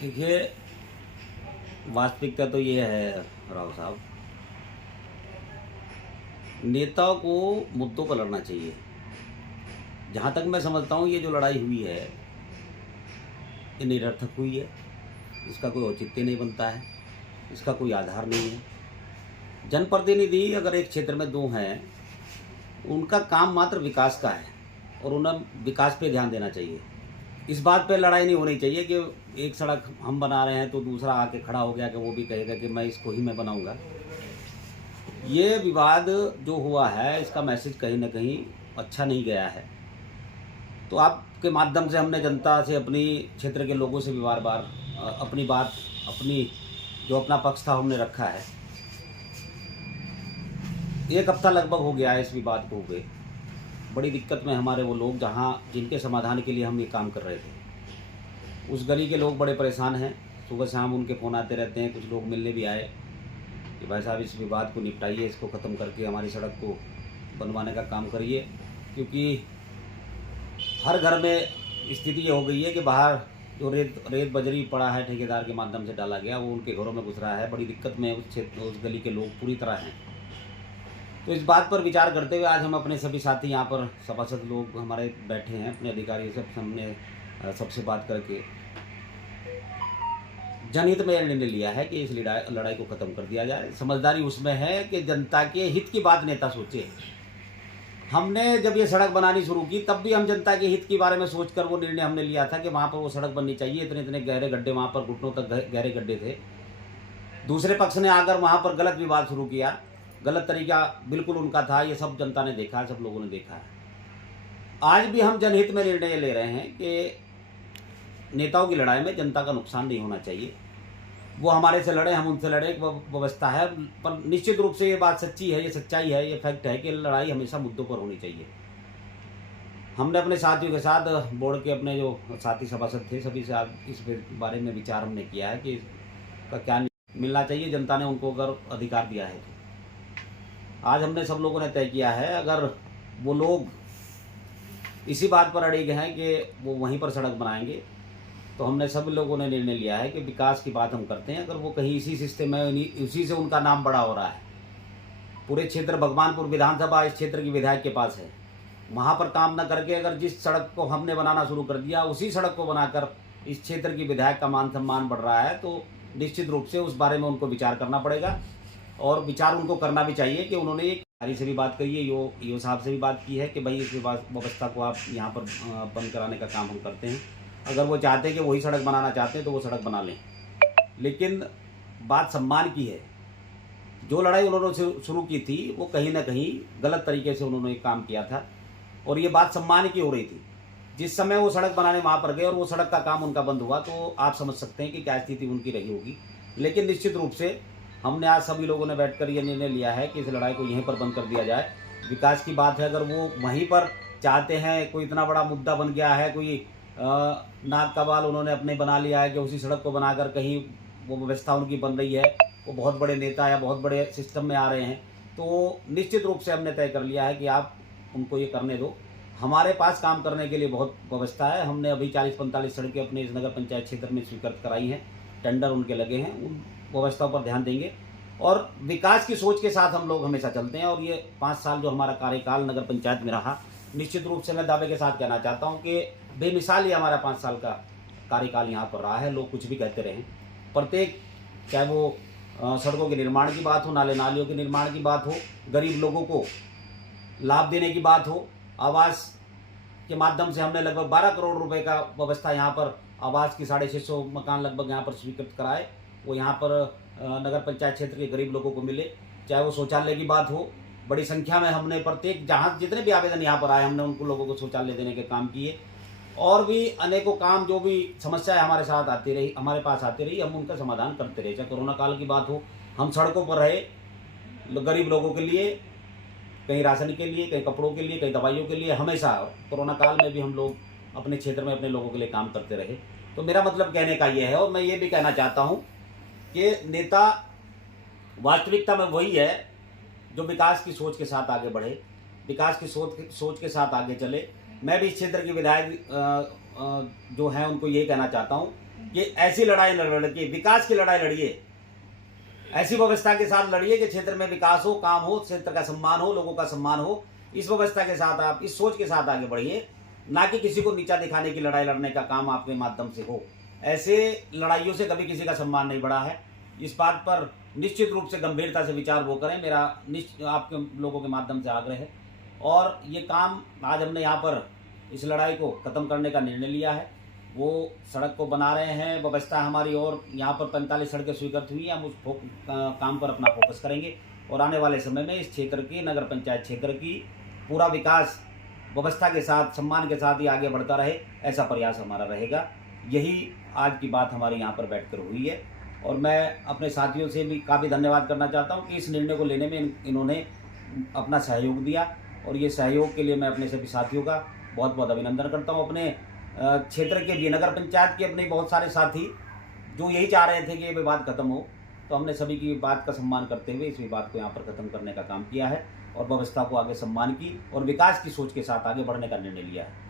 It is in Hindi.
देखिए, वास्तविकता तो ये है राव साहब, नेताओं को मुद्दों पर लड़ना चाहिए। जहाँ तक मैं समझता हूँ ये जो लड़ाई हुई है, ये निरर्थक हुई है। इसका कोई औचित्य नहीं बनता है, इसका कोई आधार नहीं है। जनप्रतिनिधि अगर एक क्षेत्र में दो हैं, उनका काम मात्र विकास का है और उन्हें विकास पे ध्यान देना चाहिए। इस बात पे लड़ाई नहीं होनी चाहिए कि एक सड़क हम बना रहे हैं तो दूसरा आके खड़ा हो गया कि वो भी कहेगा कि मैं इसको ही मैं बनाऊंगा। ये विवाद जो हुआ है, इसका मैसेज कहीं ना कहीं अच्छा नहीं गया है। तो आपके माध्यम से हमने जनता से, अपनी क्षेत्र के लोगों से भी बार बार अपनी बात, अपनी जो अपना पक्ष था हमने रखा है। एक हफ्ता लगभग हो गया है इस विवाद को हुए। बड़ी दिक्कत में हमारे वो लोग जहाँ जिनके समाधान के लिए हम ये काम कर रहे थे, उस गली के लोग बड़े परेशान हैं। सुबह शाम उनके फ़ोन आते रहते हैं। कुछ लोग मिलने भी आए कि भाई साहब इस विवाद को निपटाइए, इसको ख़त्म करके हमारी सड़क को बनवाने का काम करिए। क्योंकि हर घर में स्थिति ये हो गई है कि बाहर जो रेत बजरी पड़ा है, ठेकेदार के माध्यम से डाला गया, वो उनके घरों में घुस रहा है। बड़ी दिक्कत में उस गली के लोग पूरी तरह हैं। तो इस बात पर विचार करते हुए आज हम अपने सभी साथी यहाँ पर सभासद लोग हमारे बैठे हैं, अपने अधिकारी सब हमने सबसे बात करके जनहित में निर्णय लिया है कि इस लड़ाई को ख़त्म कर दिया जाए। समझदारी उसमें है कि जनता के हित की बात नेता सोचे। हमने जब ये सड़क बनानी शुरू की तब भी हम जनता के हित के बारे में सोचकर वो निर्णय हमने लिया था कि वहाँ पर वो सड़क बननी चाहिए। इतने इतने गहरे गड्ढे, वहाँ पर घुटनों तक गहरे गड्ढे थे। दूसरे पक्ष ने आकर वहाँ पर गलत विवाद शुरू किया। गलत तरीका बिल्कुल उनका था, ये सब जनता ने देखा है, सब लोगों ने देखा है। आज भी हम जनहित में निर्णय ले रहे हैं कि नेताओं की लड़ाई में जनता का नुकसान नहीं होना चाहिए। वो हमारे से लड़े, हम उनसे लड़े, एक व्यवस्था है। पर निश्चित रूप से ये बात सच्ची है, ये सच्चाई है, ये फैक्ट है कि लड़ाई हमेशा मुद्दों पर होनी चाहिए। हमने अपने साथियों के साथ, बोर्ड के अपने जो साथी सभासद थे, सभी से आज इस बारे में विचार हमने किया है कि इसका क्या मिलना चाहिए। जनता ने उनको अगर अधिकार दिया है तो आज हमने सब लोगों ने तय किया है, अगर वो लोग इसी बात पर अड़े हैं कि वो वहीं पर सड़क बनाएंगे, तो हमने सभी लोगों ने निर्णय लिया है कि विकास की बात हम करते हैं। अगर वो कहीं इसी सिस्टम में, उसी से उनका नाम बड़ा हो रहा है। पूरे क्षेत्र भगवानपुर विधानसभा इस क्षेत्र की विधायक के पास है। वहाँ पर काम न करके अगर जिस सड़क को हमने बनाना शुरू कर दिया, उसी सड़क को बनाकर इस क्षेत्र की विधायक का मान सम्मान बढ़ रहा है, तो निश्चित रूप से उस बारे में उनको विचार करना पड़ेगा। और विचार उनको करना भी चाहिए कि उन्होंने एक अधिकारी से भी बात करी है, ईओ साहब से भी बात की है कि भाई इस व्यवस्था को आप यहाँ पर बंद कराने का काम हम करते हैं। अगर वो चाहते हैं कि वही सड़क बनाना चाहते हैं तो वो सड़क बना लें। लेकिन बात सम्मान की है। जो लड़ाई उन्होंने शुरू की थी वो कहीं ना कहीं गलत तरीके से उन्होंने काम किया था और ये बात सम्मान की हो रही थी। जिस समय वो सड़क बनाने वहाँ पर गए और वो सड़क का काम उनका बंद हुआ, तो आप समझ सकते हैं कि क्या स्थिति उनकी रही होगी। लेकिन निश्चित रूप से हमने आज सभी लोगों ने बैठकर ये निर्णय लिया है कि इस लड़ाई को यहीं पर बंद कर दिया जाए। विकास की बात है, अगर वो वहीं पर चाहते हैं, कोई इतना बड़ा मुद्दा बन गया है, कोई नाक का बाल उन्होंने अपने बना लिया है कि उसी सड़क को बनाकर कहीं वो व्यवस्था उनकी बन रही है, वो बहुत बड़े नेता या बहुत बड़े सिस्टम में आ रहे हैं, तो निश्चित रूप से हमने तय कर लिया है कि आप उनको ये करने दो। हमारे पास काम करने के लिए बहुत व्यवस्था है। हमने अभी 40-45 सड़कें अपने इस नगर पंचायत क्षेत्र में स्वीकृत कराई हैं, टेंडर उनके लगे हैं। उन व्यवस्थाओं पर ध्यान देंगे और विकास की सोच के साथ हम लोग हमेशा चलते हैं। और ये 5 साल जो हमारा कार्यकाल नगर पंचायत में रहा, निश्चित रूप से मैं दावे के साथ कहना चाहता हूँ कि बेमिसाल ही हमारा 5 साल का कार्यकाल यहाँ पर रहा है। लोग कुछ भी कहते रहें, प्रत्येक, चाहे वो सड़कों के निर्माण की बात हो, नालियों के निर्माण की बात हो, गरीब लोगों को लाभ देने की बात हो, आवास के माध्यम से हमने लगभग 12 करोड़ रुपए का व्यवस्था यहाँ पर, आवास की 650 मकान लगभग यहाँ पर स्वीकृत कराए, वो यहाँ पर नगर पंचायत क्षेत्र के गरीब लोगों को मिले। चाहे वो शौचालय की बात हो, बड़ी संख्या में हमने प्रत्येक, जहाँ जितने भी आवेदन यहाँ पर आए, हमने उनको लोगों को शौचालय देने के काम किए। और भी अनेकों काम, जो भी समस्याएं हमारे साथ आती रही, हमारे पास आती रही, हम उनका समाधान करते रहे। चाहे कोरोना काल की बात हो, हम सड़कों पर रहे गरीब लोगों के लिए, कहीं राशन के लिए, कहीं कपड़ों के लिए, कहीं दवाइयों के लिए। हमेशा कोरोना काल में भी हम लोग अपने क्षेत्र में अपने लोगों के लिए काम करते रहे। तो मेरा मतलब कहने का ये है, और मैं ये भी कहना चाहता हूँ कि नेता वास्तविकता में वही है जो विकास की सोच के साथ आगे बढ़े, विकास की सोच के साथ आगे चले। मैं भी इस क्षेत्र के विधायक जो हैं उनको यही कहना चाहता हूँ कि ऐसी लड़ाई न लड़के, विकास की लड़ाई लड़िए, ऐसी व्यवस्था के साथ लड़िए कि क्षेत्र में विकास हो, काम हो, क्षेत्र का सम्मान हो, लोगों का सम्मान हो। इस व्यवस्था के साथ आप इस सोच के साथ आगे बढ़िए, ना कि किसी को नीचा दिखाने की लड़ाई लड़ने का काम आपके माध्यम से हो। ऐसे लड़ाइयों से कभी किसी का सम्मान नहीं बढ़ा है। इस बात पर निश्चित रूप से गंभीरता से विचार वो करें, मेरा आपके लोगों के माध्यम से आग्रह है। और ये काम आज हमने यहाँ पर इस लड़ाई को ख़त्म करने का निर्णय लिया है। वो सड़क को बना रहे हैं, व्यवस्था हमारी, और यहाँ पर 45 सड़कें स्वीकृत हुई हैं। हम उस काम पर अपना फोकस करेंगे और आने वाले समय में इस क्षेत्र की, नगर पंचायत क्षेत्र की पूरा विकास व्यवस्था के साथ, सम्मान के साथ ही आगे बढ़ता रहे, ऐसा प्रयास हमारा रहेगा। यही आज की बात हमारे यहाँ पर बैठकर हुई है। और मैं अपने साथियों से भी काफ़ी धन्यवाद करना चाहता हूँ कि इस निर्णय को लेने में इन्होंने अपना सहयोग दिया, और ये सहयोग के लिए मैं अपने सभी साथियों का बहुत बहुत अभिनंदन करता हूँ। अपने क्षेत्र के भी, नगर पंचायत के अपने बहुत सारे साथी जो यही चाह रहे थे कि ये विवाद खत्म हो, तो हमने सभी की बात का सम्मान करते हुए इस विवाद को यहाँ पर खत्म करने का काम किया है और व्यवस्था को आगे सम्मान की और विकास की सोच के साथ आगे बढ़ने का निर्णय लिया है।